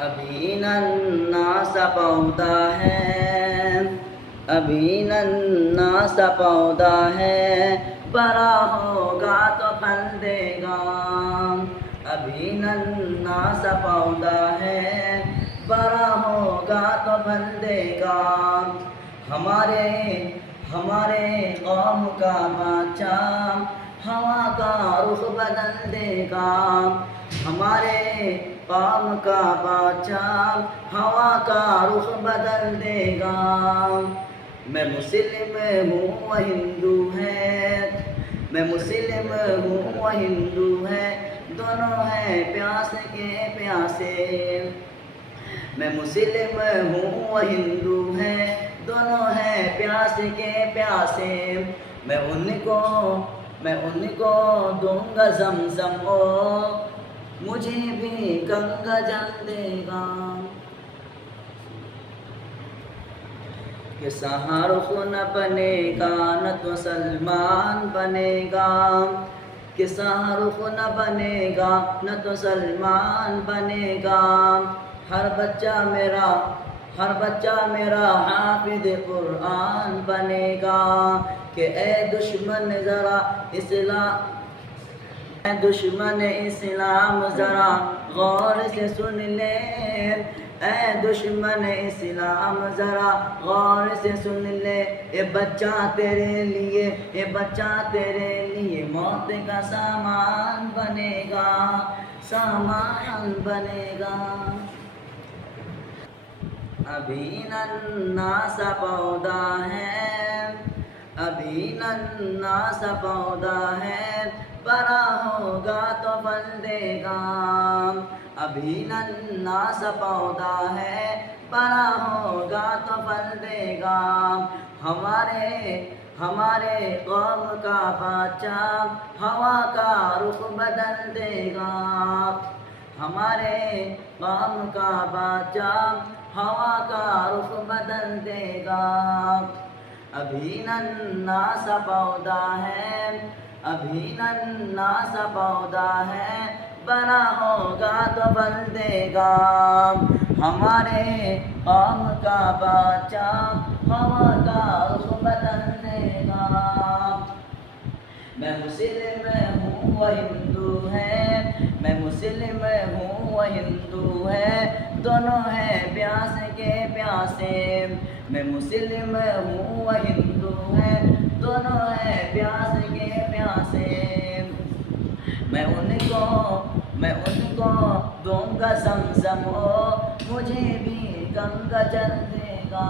अभी नन्हा सा पौधा है, अभी नन्हा सा पौधा है, बड़ा होगा तो फल देगा। अभी नन्हा सा पौधा है, बड़ा होगा तो फल देगा। हमारे हमारे कौम का बच्चा हवा का रुख बदल देगा। हमारे कौम का बच्चा हवा का रुख बदल देगा। मैं मुस्लिम हूँ वह हिंदू है, मैं मुस्लिम हूँ वह हिंदू है, दोनों हैं प्यास के प्यासे। मैं मुस्लिम हूँ वह हिंदू है, दोनों हैं प्यास के प्यासे। मैं उनको दूंगा ज़मज़म, ओ मुझे भी गंगा जल देगा। कि शाहरुख न बनेगा न तो सलमान बनेगा, कि शाहरुख न बनेगा न तो सलमान बनेगा। हर बच्चा मेरा हाफिज़ कुरान बनेगा। कि ए दुश्मन ज़रा दुश्मन इस्लाम ज़रा गौर से सुन ले, ए दुश्मन इस्लाम ज़रा गौर से सुन ले। ये बच्चा तेरे लिए, ये बच्चा तेरे लिए मौत का सामान बनेगा, सामान बनेगा। अभी नन्हा सा पौधा है, अभी नन्हा सा पौधा है, बड़ा होगा तो फल देगा। अभी नन्हा सा पौधा है, बड़ा होगा तो फल देगा। हमारे कौम का बच्चा हवा का रुख बदल देगा। हमारे कौम का बच्चा हवा का रुख बदल देगा। अभी नन्हा सा पौधा है, अभी नन्हा सा पौधा है, बड़ा होगा तो फल देगा। हमारे कौम का बच्चा हवा का रुख बदल देगा। मैं मुस्लिम हूँ वह हिंदू है, मैं मुस्लिम हूँ वह हिंदू है, दोनों हैं प्यास के प्यासे। मैं मुस्लिम हूँ वह हिंदू है, दोनों हैं प्यास के प्यासे। मैं उनको दूंगा ज़मज़म, ओ मुझे भी गंगा जल देगा।